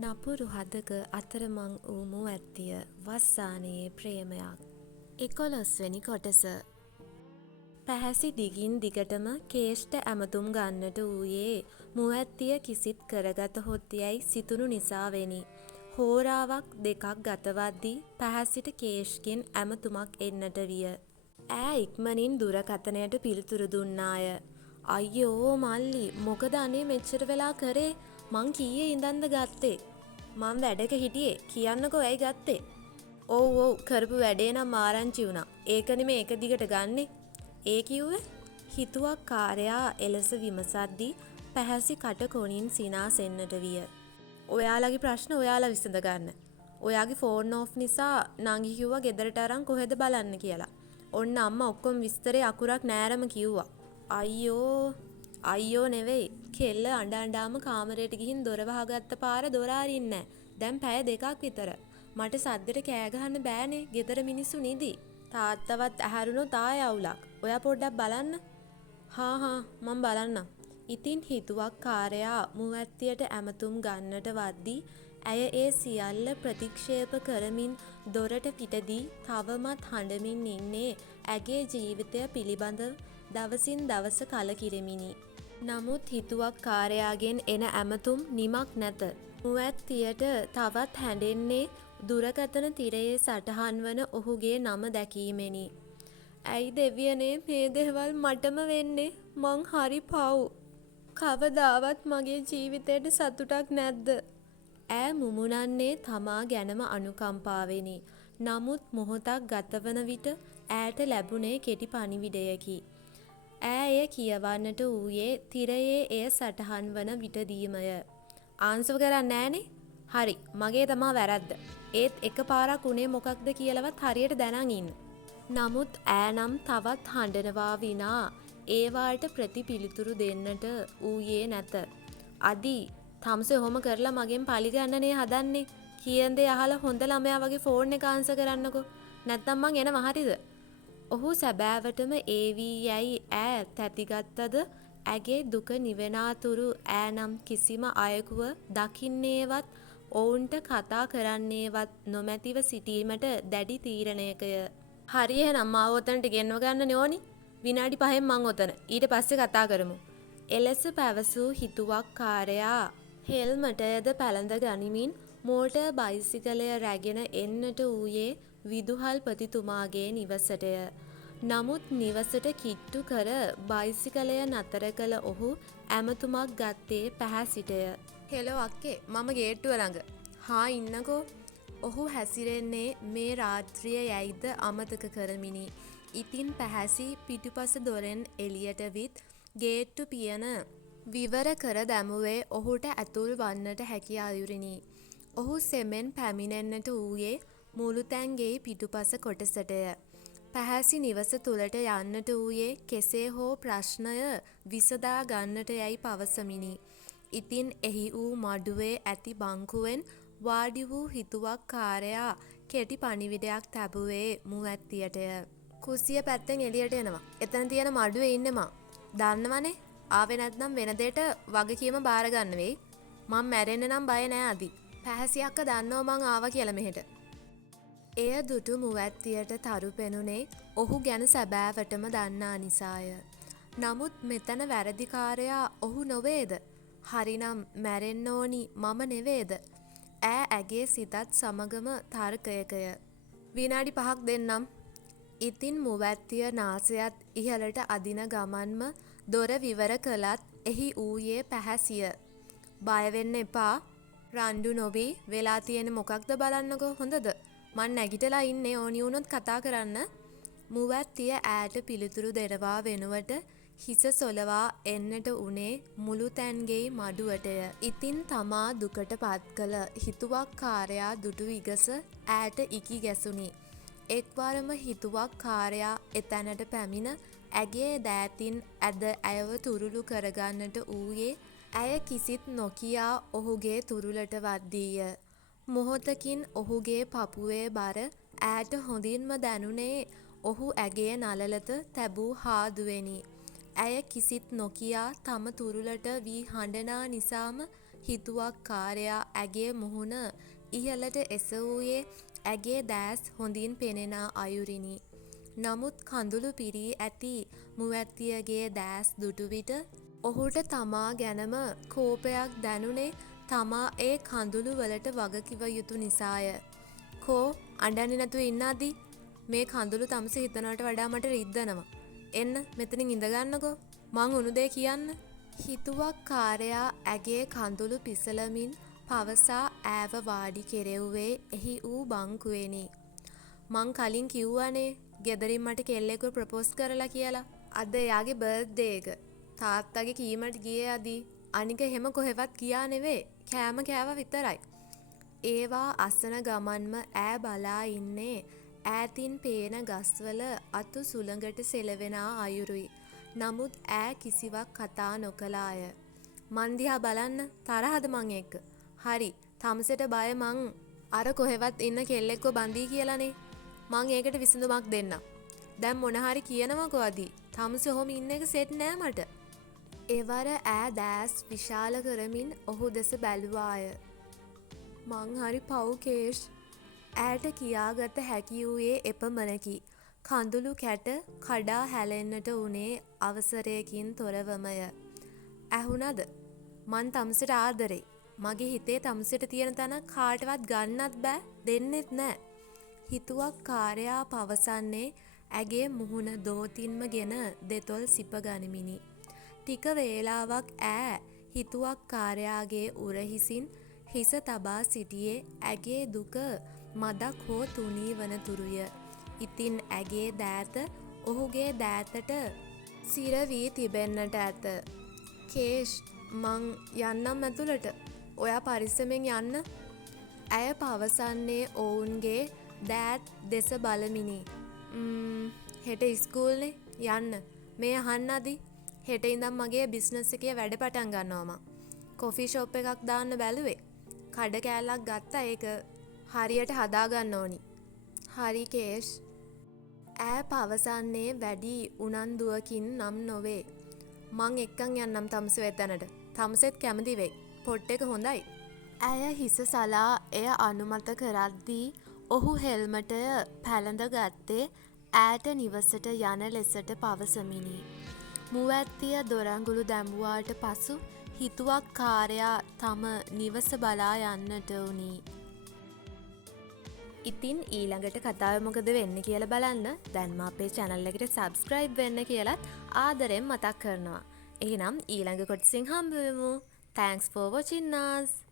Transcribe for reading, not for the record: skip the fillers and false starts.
නපුරු හදක අතරමං වූ මුවැත්තිය වස්සානයේ ප්‍රේමයක්. 11 වෙනි කොටස. පැහැසි දිගින් දිගටම කේෂ්ට ඇමතුම් ගන්නට වූයේ මුවැත්තිය කිසිත් කරගතහොත් යැයි සිතුණු නිසාවෙනි. හෝරාවක් දෙකක් ගතවද්දී පැහැසිට කේෂ්ගෙන් ඇමතුමක් එන්නට විය. ඈ ඉක්මනින් දුරකථනයට පිළිතුරු දුන්නාය. අයියෝ මල්ලි, මොකද අනේ මෙච්චර වෙලා කරේ? මං කීයේ ඉඳන්ද ගත්තේ? මං වැඩක හිටියේ, කියන්නකෝ ඇයි ගත්තේ? ඔව් කරපු වැඩේ නම් ආරංචි වුණා. ඒකනේ මේ එක දිගට ගන්නෙ. ඒ කිව්වේ? හිතුවක්කාරයා එලෙස විමසද්දී පැහැසි කට කොණින් සිනාසෙන්නට විය. ඔයාලගේ ප්‍රශ්න ඔයාලා විසඳ ගන්න. ඔයාගේ ෆෝන් ඕෆ් නිසා නංගි කිව්වා ගෙදරට අරන් කොහෙද බලන්න කියලා. ඔන්න අම්මා ඔක්කොම විස්තරේ අකුරක් නෑරම කිව්වා. අයියෝ නෙවෙයි. කෙල්ල අඬ අඬාම කාමරයට ගිහින් දොර වහගත්ත පාර දොර අරින්නේ නෑ. දැන් පැය 2ක් විතර. මට සද්දෙට කෑ ගහන්න බෑනේ. ගෙදර මිනිස්සු නිදි. තාත්තවත් ඇහැරුණොත් ආය අවුලක්. ඔයා පොඩ්ඩක් බලන්න. හා මම බලන්නම්. ඉතින් හිතුවක්කාරයා මුවැත්තියට ඇමතුම් ගන්නට වද්දී ඇය ඒ සියල්ල ප්‍රතික්ෂේප කරමින් දොරට පිටදී තවමත් හඬමින් ඉන්නේ ඇගේ ජීවිතය පිළිබඳව දවසින් දවස කලකිරෙමිනි. නමුත් හිතුවක්කාරයාගෙන් එන ඇමතුම් නිමක් නැත. මුවැත්තියට තවත් හැඬෙන්නේ දුරකථන තිරයේ සටහන් වන ඔහුගේ නම දැකීමෙනි. ඇයි දෙවියනේ මේ දේවල් මටම වෙන්නේ? මං හරි පව්. කවදාවත් මගේ ජීවිතේට සතුටක් නැද්ද? ඈ මුමුණන්නේ තමා ගැනම අනුකම්පාවෙනි. නමුත් මොහොතක් ගතවන විට ඈට ලැබුණේ කෙටි පණිවිඩයකි. ඈ එය කියවන්නට වූයේ තිරයේ එය සටහන් වන විටදීමය. ආන්සර් කරන්නේ නෑනේ? හරි, මගේ තමා වැරද්ද. ඒත් එකපාරක් උනේ මොකක්ද කියලාවත් හරියට දැනන් ඉන්න. නමුත් ඈ නම් තවත් හඬනවා විනා ඒවාට ප්‍රතිපිළිතුරු දෙන්නට ඌයේ නැත. අදී තම්සේ ඔහොම කරලා මගෙන් පලි ගන්නනේ හදන්නේ. කියන දේ අහලා හොඳ ළමයා වගේ ෆෝන් එක ආන්සර් කරන්නකෝ. නැත්නම් මං එනවා හරිද? ඔහු සැබෑවටම ඒවී යැයි ඈ තැතිගත්තද ඇගේ දුක නිවෙනාතුරු ඈ නම් කිසිම අයෙකුව දකින්නේවත් ඔවුන්ට කතා කරන්නේවත් නොමැතිව සිටීමට දැඩි තීරණයකය. හරි එහෙනම් මාව ඔතනට ගෙන්ව ගන්න ඕනි. විනාඩි 5න් මං ඔතන. ඊට පස්සේ කතා කරමු. එලෙස පැවසූ හිතුවක්කාරයා හෙල්මටයද පැළඳ ගනිමින් මෝටර් බයිසිකලය රැගෙන එන්නට වූයේ විදුහල්පතිතුමාගේ නිවසටය. නමුත් නිවසට කිට්ටු කර බයිසිකලය නතර කළ ඔහු ඇමතුමක් ගත්තේ පැහැසිටය. හෙලෝ අක්කේ, මම ගේට්ටුව ළඟ. හා ඉන්නකෝ. ඔහු හැසිරෙන්නේ මේ රාත්‍රිය යයිද අමතක කරමිනි. ඉතින් පැහැසි පිටුපස දොරෙන් එළියට විත් ගේට්ටු පියන විවර කර දැමුවේ ඔහුට ඇතුල් වන්නට හැකි අයුරිනි. ඔහු සෙමෙන් පැමිණෙන්නට වූයේ මුළුතැන්ගේ පිටුපස කොටසටය. පැහැසි නිවස තුළට යන්නට වූයේ කෙසේ හෝ ප්‍රශ්නය විසදා ගන්නට යැයි පවසමිනි. ඉතින් එහි වූ මඩුවේ ඇති බංකුවෙන් වාඩි වූ හිතුවක්කාරයා කෙටි පණිවිඩයක් තැබුවේ මුවැත්තියටය. කුස්සිය පැත්තෙන් එළියට එනවා. එතන තියෙන මඩුවේ ඉන්නේ මං. දන්නවනේ? ආවේ නැත්නම් වෙන දෙයට වගකීම බාර ගන්න වෙයි. මං මැරෙන්න නම් බය නෑ අදි. පැහැසි අක්කා දන්නව මං ආවා කියලා මෙහෙට. එය දුටු මුවැත්තියට තරු පෙනුනේ ඔහු ගැන සැබෑවටම දන්නා නිසාය. නමුත් මෙතන වැරදිකාරයා ඔහු නොවේද? හරිනම් මැරෙන්න ඕනි මම නෙවේද? ඈ ඇගේ සිතත් සමගම තර්කයකය. විනාඩි 5ක් දෙන්නම්. ඉතින් මුවැත්තිය නාසයත් ඉහළට අදින ගමන්ම දොර විවර කළත් එහි ඌයේ පැහැසිය. බය වෙන්න එපා. රණ්ඩු නොවී වෙලා තියෙන මොකක්ද බලන්නකෝ හොඳද? මං නැගිටලා ඉන්නේ, ඕනි වුණොත් කතා කරන්න. මුවැත්තිය ඈට පිළිතුරු දෙනවා වෙනුවට හිස සොලවා එන්නට උනේ මුළුතැන්ගේ මඩුවටය. ඉතින් තමා දුකට පත් කළ හිතුවක්කාරයා දුටු විගස ඈට ඉකි ගැසුනි. එක්වරම හිතුවක්කාරයා එතැනට පැමිණ ඇගේ දෑතින් ඇද ඇයව තුරුළු කරගන්නට වූයේ ඇය කිසිත් නොකියා ඔහුගේ තුරුලට වද්දීය. මොහොතකින් ඔහුගේ පපුවේ බර ඈට හොඳින්ම දැනුනේ ඔහු ඇගේ නළලත තැබූ හාදුවෙනි. ඇය කිසිත් නොකියා තම තුරුලට වී හඬනා නිසාම හිතුවක්කාරයා ඇගේ මුහුණ ඉහළට එසවූයේ ඇගේ දෑස් හොඳින් පෙනෙන අයුරිනි. නමුත් කඳුළු පිරී ඇති මුවැත්තියගේ දෑස් දුටු විට ඔහුට තමා ගැනම කෝපයක් දැනුනේ තමා ඒ කඳුළු වලට වගකිව යුතු නිසාය. කෝ අඬන්නේ නැතුව ඉන්නදී මේ කඳුළු තමුස හිතනවට වඩා මට රිද්දනවා. එන්න මෙතනින් ඉඳගන්නකෝ. මං උණු දෙය කියන්න. හිතුවක්කාරයා ඇගේ කඳුළු පිසලමින් පවසා ඈව වාඩි කෙරෙව්වේ එහි වූ බංකුවෙනි. මං කලින් කිව්වනේ ගෙදරින් මට කෙල්ලෙකුව ප්‍රපෝස් කරලා කියලා. අද එයාගේ බර්ත්ඩේ එක. තාත්තගේ කීමට ගියේ අදී. අනික එහෙම කොහෙවත් ගියා නෙවේ. කෑම කෑවා විතරයි. ඒවා අසන ගමන්ම ඈ බලා ඉන්නේ ඈතින් පේන ගස්වල අතු සුළඟට සෙලවෙන අයුරුයි. නමුත් ඈ කිසිවක් කතා නොකළාය. මන් දිහා බලන්න තරහද මං එක්ක. හරි තමුසෙට බය මං අර කොහෙවත් ඉන්න කෙල්ලෙක්ව බඳී කියලානේ. මං ඒකට විසඳුමක් දෙන්නම්. දැන් මොන හරි කියනවකෝ අදී. තමුසෙ ඔහොම ඉන්න එක සෙට් නෑ මට. එවර ඈ දෑස් විශාල කරමින් ඔහු දෙස බැලුවාය. මං හරි පව් කේෂ්. ඈට කියාගත හැකි වූයේ එපමණකි. කඳුළු කැට කඩා හැලෙන්නට වුණේ අවසරයකින් තොරවමය. ඇහුණද? මං තමුසෙට ආදරෙයි. මගේ හිතේ තමුසෙට තියෙන තැන කාටවත් ගන්නත් බෑ දෙන්නෙත් නෑ. හිතුවක්කාරයා පවසන්නේ ඇගේ මුහුණ දෝතින්ම ගෙන දෙතොල් සිප ගනිමිනි. ටික වේලාවක් ඈ හිතුවක්කාරයාගේ උරහිසින් හිස තබා සිටියේ ඇගේ දුක මදක් හෝ තුනී වන තුරුය. ඉතින් ඇගේ දෑත ඔහුගේ දෑතට සිර වී තිබෙන්නට ඇත. කේෂ් මං යන්නම් ඇතුළට. ඔයා පරිස්සමෙන් යන්න. ඇය පවසන්නේ ඔවුන්ගේ දෑත් දෙස බලමිනි. හෙට ඉස්කූල්නේ යන්න. මේ අහන්න අදී. හෙට ඉඳන් මගේ බිස්නස් එකේ වැඩ පටන් ගන්නවා මං. කොෆි ෂොප් එකක් දාන්න බැලුවේ. කඩ කෑල්ලක් ගත්තා ඒක හරියට හදාගන්න ඕනි. හරි කේෂ්. ඈ පවසන්නේ වැඩි උනන්දුවකින් නම් නොවේ. මං එක්කන් යන්නම් තමුසෙ වෙතැනට. තමුසෙත් කැමති වෙයි. පොට් එක හොඳයි. ඇය හිස සලා එය අනුමත කරද්දී ඔහු හෙල්මටය පැළඳ ගත්තේ ඈට නිවසට යන ලෙසට පවසමිනි. මුවැත්තිය දොරංගුළු දැමුවාට පසු හිතුවක්කාරයා තම නිවස බලා යන්නට වුණි. ඉතින් ඊළඟට කතාව මොකද වෙන්නේ කියලා බලන්න දැන්ම අපේ channel එකට subscribe වෙන්න කියලත් ආදරෙන් මතක් කරනවා. එහෙනම් ඊළඟ කොටසින් හම්බ වෙමු. Thanks for watching us.